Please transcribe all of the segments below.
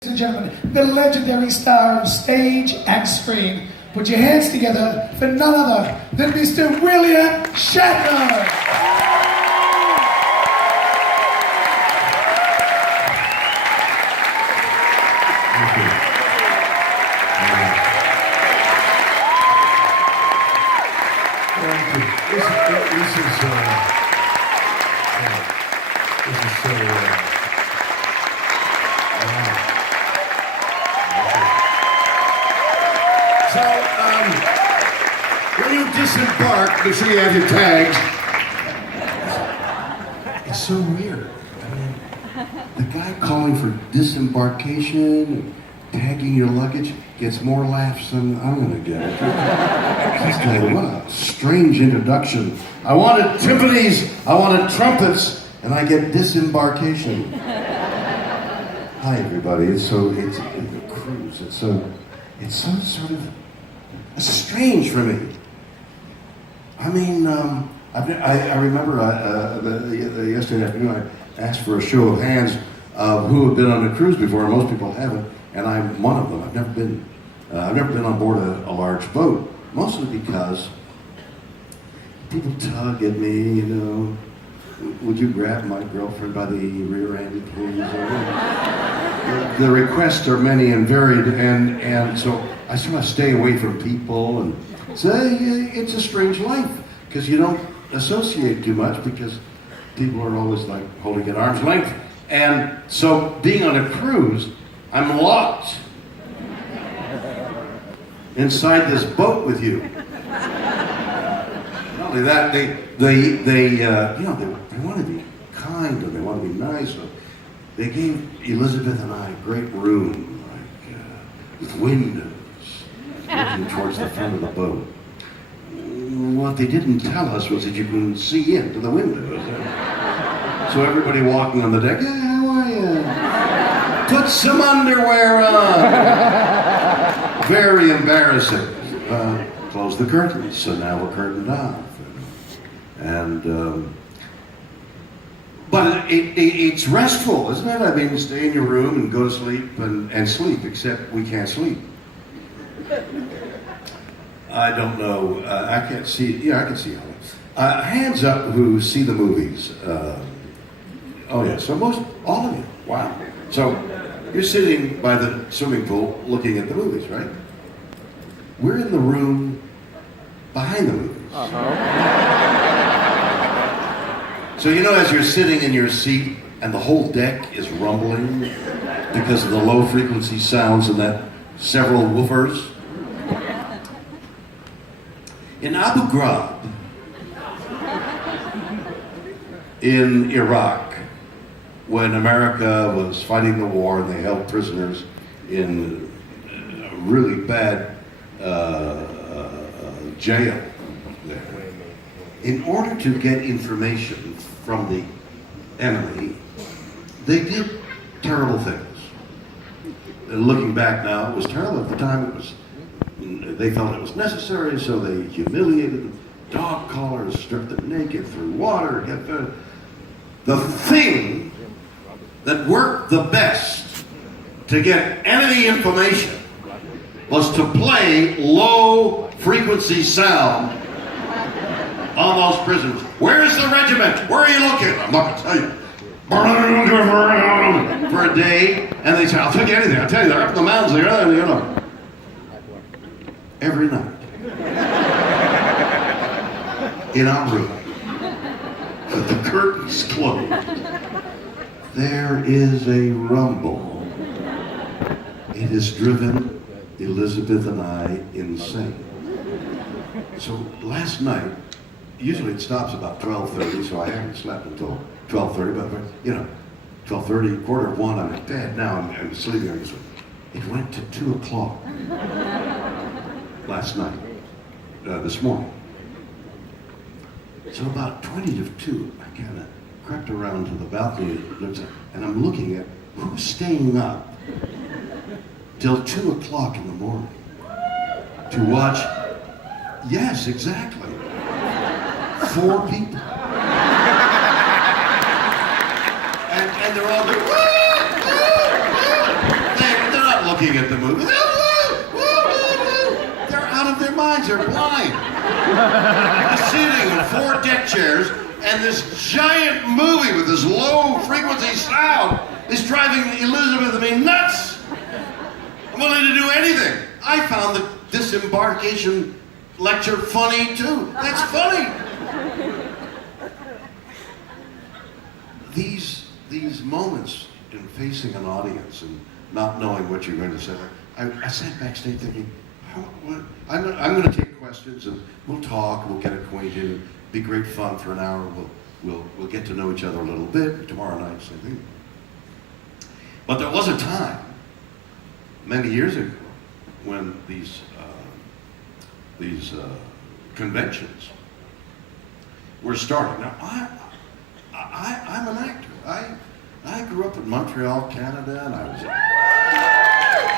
Ladies and gentlemen, the legendary star of stage and screen. Put your hands together for none other than Mr. William Shatner. When you disembark, make sure you have your tags. It's so weird. I mean, the guy calling for disembarkation, tagging your luggage, gets more laughs than I'm gonna get. This guy, what a strange introduction. I wanted timpanis, I wanted trumpets, and I get disembarkation. Hi everybody, it's a cruise. It's so sort of strange for me. I mean, I remember yesterday afternoon I asked for a show of hands who have been on a cruise before, and most people haven't, and I'm one of them. I've never been on board a large boat, mostly because people tug at me, you know. Would you grab my girlfriend by the rear end, please? The requests are many and varied, and so I sort of stay away from people and say it's a strange life because you don't associate too much because people are always like holding at arm's length. And so being on a cruise, I'm locked inside this boat with you. Not only that, they want to be kind and they want to be nice. So they gave Elizabeth and I a great room, with windows looking towards the front of the boat. What they didn't tell us was that you can see into the windows. So everybody walking on the deck, hey, how are you? Put some underwear on. Very embarrassing. Close the curtains, so now we're curtained off. But it's restful, isn't it? I mean, stay in your room and go to sleep and sleep, except we can't sleep. I don't know. I can't see. Yeah, I can see all. Hands up who see the movies. Oh yeah, so all of you. Wow. So you're sitting by the swimming pool looking at the movies, right? We're in the room behind the movies. So you know, as you're sitting in your seat and the whole deck is rumbling because of the low frequency sounds and that several woofers. In Abu Ghraib, in Iraq, when America was fighting the war and they held prisoners in a really bad jail there, in order to get information from the enemy, they did terrible things. And looking back now, it was terrible. At the time, they felt it was necessary, so they humiliated them, dog collars, stripped them naked, threw water, the thing that worked the best to get enemy information was to play low frequency sound on those prisoners. Where is the regiment? Where are you looking? I'm not gonna tell you. For a day, and they say, I'll tell you anything. I'll tell you, they're up in the mountains, you know. Every night. In our room, with the curtains closed, there is a rumble. It has driven Elizabeth and I insane. So last night, usually it stops about 12:30, so I haven't slept until 12:30, but 12:30, 1:15, I'm in bed. Now I'm sleeping. It went to 2 o'clock last night, this morning. So about 20 to 2, I kind of crept around to the balcony and I'm looking at who's staying up till 2 o'clock in the morning to watch. Yes, exactly. 4 people. And they're all going, looking at the movie. They're out of their minds. They're blind. They're sitting in 4 deck chairs, and this giant movie with this low frequency sound is driving Elizabeth and me nuts. I'm willing to do anything. I found the disembarkation lecture funny too. That's funny. These moments in facing an audience and not knowing what you're going to say. I sat backstage thinking, I'm going to take questions and we'll talk, we'll get acquainted, it'll be great fun for an hour. We'll get to know each other a little bit. Tomorrow night, same thing. But there was a time, many years ago, when these conventions were starting. Now, I'm an actor. I grew up in Montreal, Canada, and I was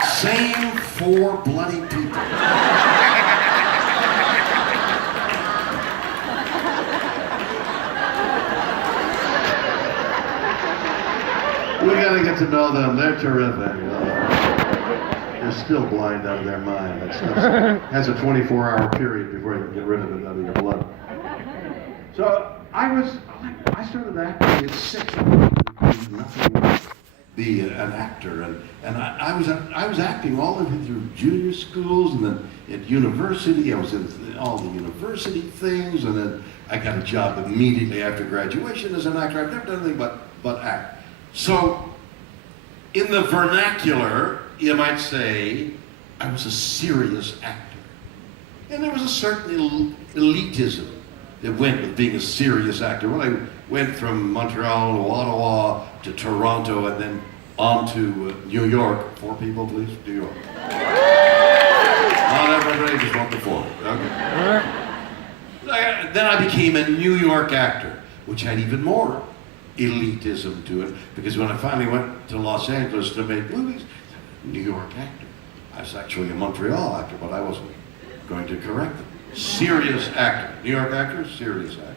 same 4 bloody people. We gotta get to know them. They're terrific. They're still blind out of their mind. That stuff has a 24-hour period before you can get rid of it out of your blood. So I started acting at 6. Nothing to be an actor, and I was acting all the way through junior schools, and then at university. I was in all the university things, and then I got a job immediately after graduation as an actor. I've never done anything but act. So, in the vernacular, you might say, I was a serious actor. And there was a certain elitism that went with being a serious actor. When I went from Montreal to Ottawa to Toronto and then on to New York. 4 people, please. New York. Not everybody, just 1 to 4. Okay. Then I became a New York actor, which had even more elitism to it, because when I finally went to Los Angeles to make movies, New York actor. I was actually a Montreal actor, but I wasn't going to correct them. Serious actor. New York actor, serious actor.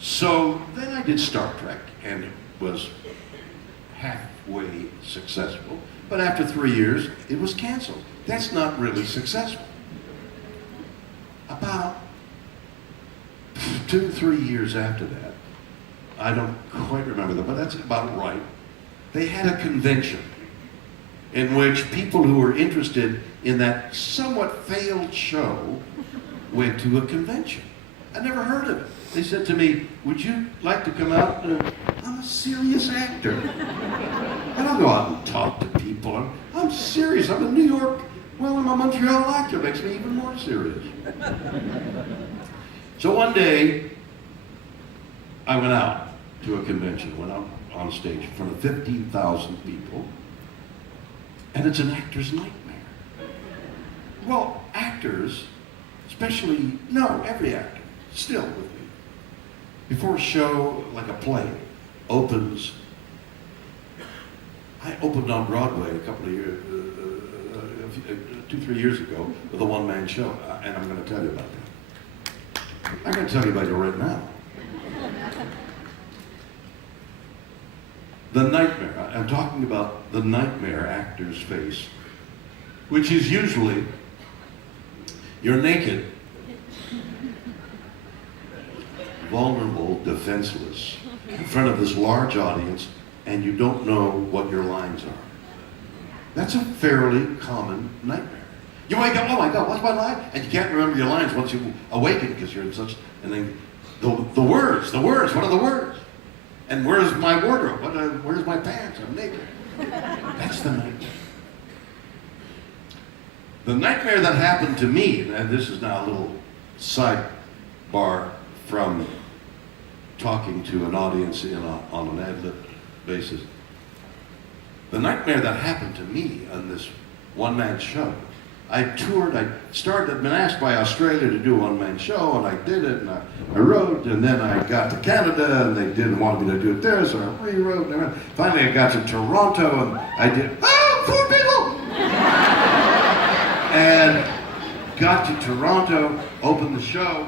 So then I did Star Trek, and it was halfway successful, but after 3 years, it was canceled. That's not really successful. About 2 to 3 years after that, I don't quite remember that, but that's about right. They had a convention in which people who were interested in that somewhat failed show went to a convention. I never heard of it. They said to me, would you like to come out? I'm a serious actor. I don't go out and talk to people. I'm serious. I'm a New York, well, I'm a Montreal actor. It makes me even more serious. So one day, I went out to a convention, went out on stage in front of 15,000 people, and it's an actor's nightmare. Well, actors, especially, no, every actor, still with me, before a show like a play opens, I opened on Broadway a couple of years, 2-3 years ago with a one-man show, and I'm going to tell you about that. I'm going to tell you about it right now. The nightmare, I'm talking about the nightmare actors face, which is usually, you're naked, vulnerable, defenseless, in front of this large audience, and you don't know what your lines are. That's a fairly common nightmare. You wake up, oh my God, what's my line? And you can't remember your lines once you awaken because you're in such, and then the words, what are the words? And where's my wardrobe? Where's my pants? I'm naked. That's the nightmare. The nightmare that happened to me, and this is now a little sidebar from talking to an audience on an ad-lib basis. The nightmare that happened to me on this one-man show, I toured, I'd been asked by Australia to do a one-man show, and I did it, and I wrote, and then I got to Canada, and they didn't want me to do it there, so I rewrote, and finally I got to Toronto, and I did, 4 people! And got to Toronto, opened the show,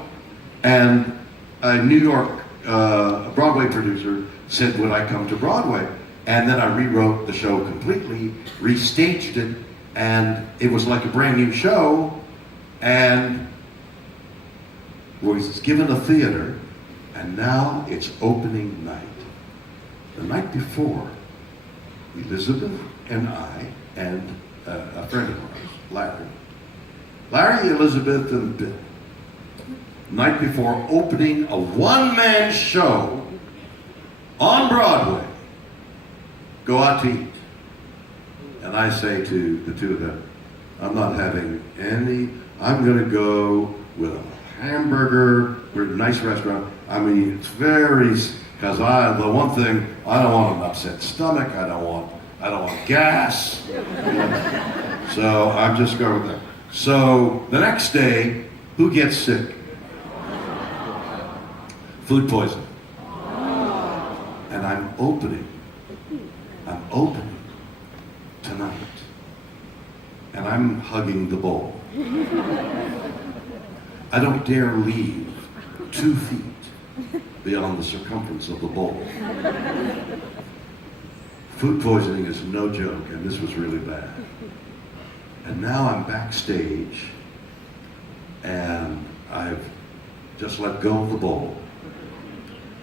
and a New York Broadway producer said, would I come to Broadway? And then I rewrote the show completely, restaged it, and it was like a brand new show, and was given a theater, and now it's opening night. The night before, Elizabeth and I, and a friend of ours, Larry, Elizabeth, and Bill, night before opening a one-man show on Broadway, go out to eat. And I say to the two of them, I'm not having any, I'm gonna go with a hamburger, we're at a nice restaurant. I mean, it's very, because the one thing, I don't want an upset stomach, I don't want gas. So I'm just going with that. So the next day, who gets sick? Food poisoning. And I'm opening tonight. And I'm hugging the bowl. I don't dare leave 2 feet beyond the circumference of the bowl. Food poisoning is no joke, and this was really bad. And now I'm backstage, and I've just let go of the bowl,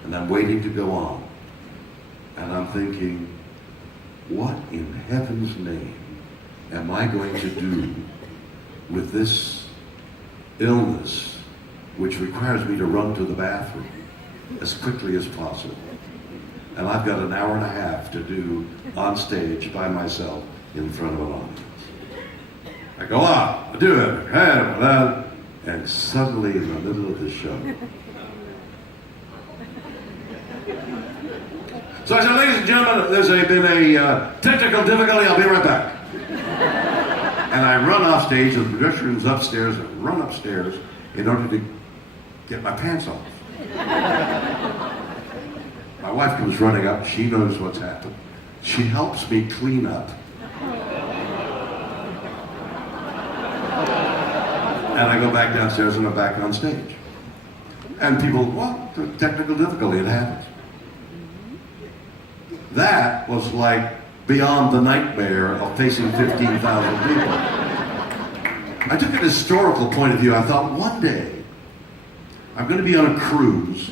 and I'm waiting to go on. And I'm thinking, what in heaven's name am I going to do with this illness, which requires me to run to the bathroom as quickly as possible? And I've got an hour and a half to do on stage by myself in front of an audience. I go on, I do it, and suddenly in the middle of the show. So I said, ladies and gentlemen, there's been a technical difficulty, I'll be right back. And I run off stage, and the production room's upstairs, and I run upstairs in order to get my pants off. My wife comes running up, she knows what's happened. She helps me clean up. And I go back downstairs and I'm back on stage. And people, well, technical difficulty, it happens. That was like beyond the nightmare of facing 15,000 people. I took an historical point of view. I thought one day I'm going to be on a cruise.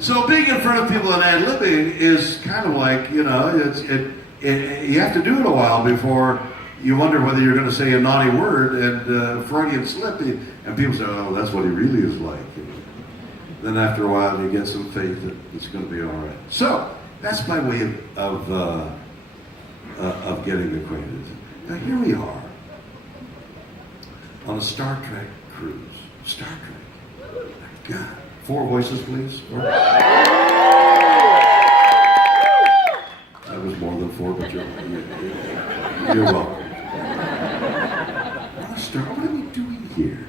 So being in front of people and ad-libbing is kind of like, you know, you have to do it a while before you wonder whether you're going to say a naughty word and Freudian slip, and people say, oh, that's what he really is like. Then after a while you get some faith that it's going to be all right. So that's my way of getting acquainted. Now here we are on a Star Trek cruise. Star Trek. My God. 4 voices, please. 4. That was more than 4, but you're welcome. What are we doing here?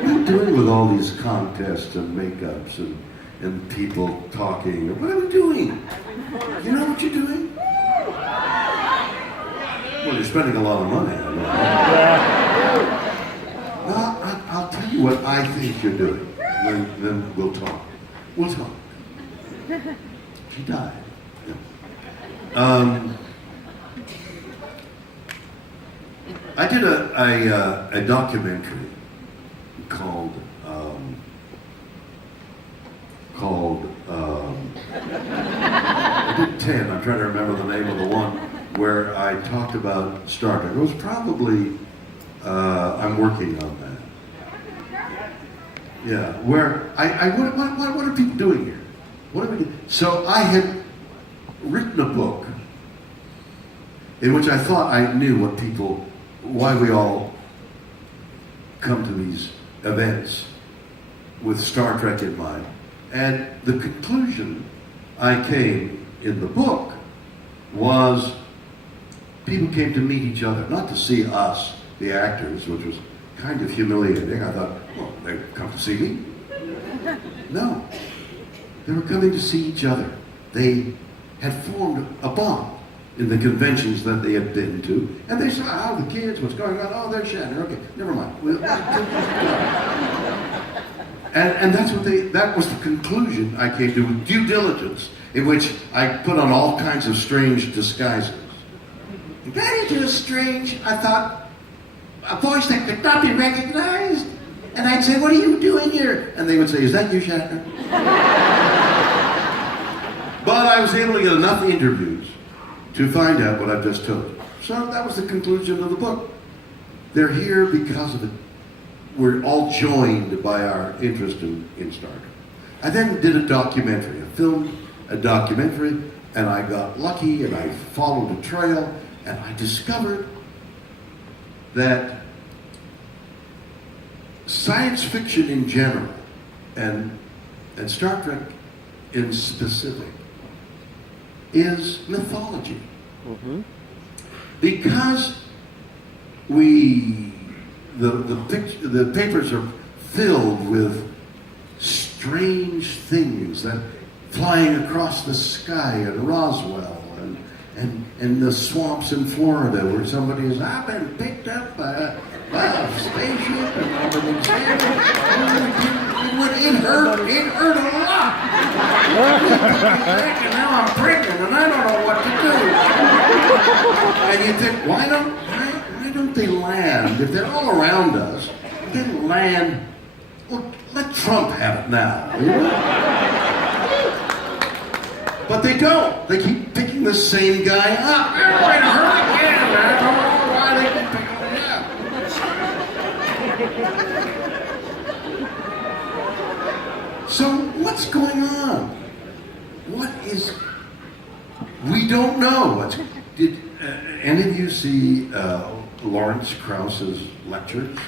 What are we doing with all these contests and makeups and people talking? What are we doing? You know what you're doing? Well, you're spending a lot of money on that. Well, I'll tell you what I think you're doing. Then we'll talk. We'll talk. She died. Yeah. I did a documentary called I did 10. I'm trying to remember the name of the one where I talked about Star Trek. It was probably I'm working on that. Yeah, where what are people doing here? What are we doing? So I had written a book in which I thought I knew why we all come to these events with Star Trek in mind. And the conclusion I came in the book was people came to meet each other, not to see us, the actors, which was kind of humiliating. I thought, well, they've come to see me. No. They were coming to see each other. They had formed a bond in the conventions that they had been to, and they saw, oh, the kids, what's going on? Oh, there's Shatner. Okay, never mind. And that was the conclusion I came to with Due Diligence, in which I put on all kinds of strange disguises. Got into a strange, I thought, a voice that could not be recognized. And I'd say, what are you doing here? And they would say, is that you, Shatner? But I was able to get enough interviews to find out what I've just told you. So that was the conclusion of the book. They're here because of it. We're all joined by our interest in Star Trek. I then did a documentary, filmed a documentary, and I got lucky and I followed a trail, and I discovered that science fiction in general, and Star Trek in specific, is mythology. Mm-hmm. Because the papers are filled with strange things that flying across the sky at Roswell and the swamps in Florida where somebody has been picked up by a spaceship and everything's there. It hurt a lot. And now I'm pregnant and I don't know what to do. And you think, why don't they land? If they're all around us, then land. Look, let Trump have it now. But they don't. They keep picking the same guy up. They're going to hurt again. I don't know why they keep picking him up. So what's going on? What is? We don't know. Did any of you see Lawrence Krauss's lectures?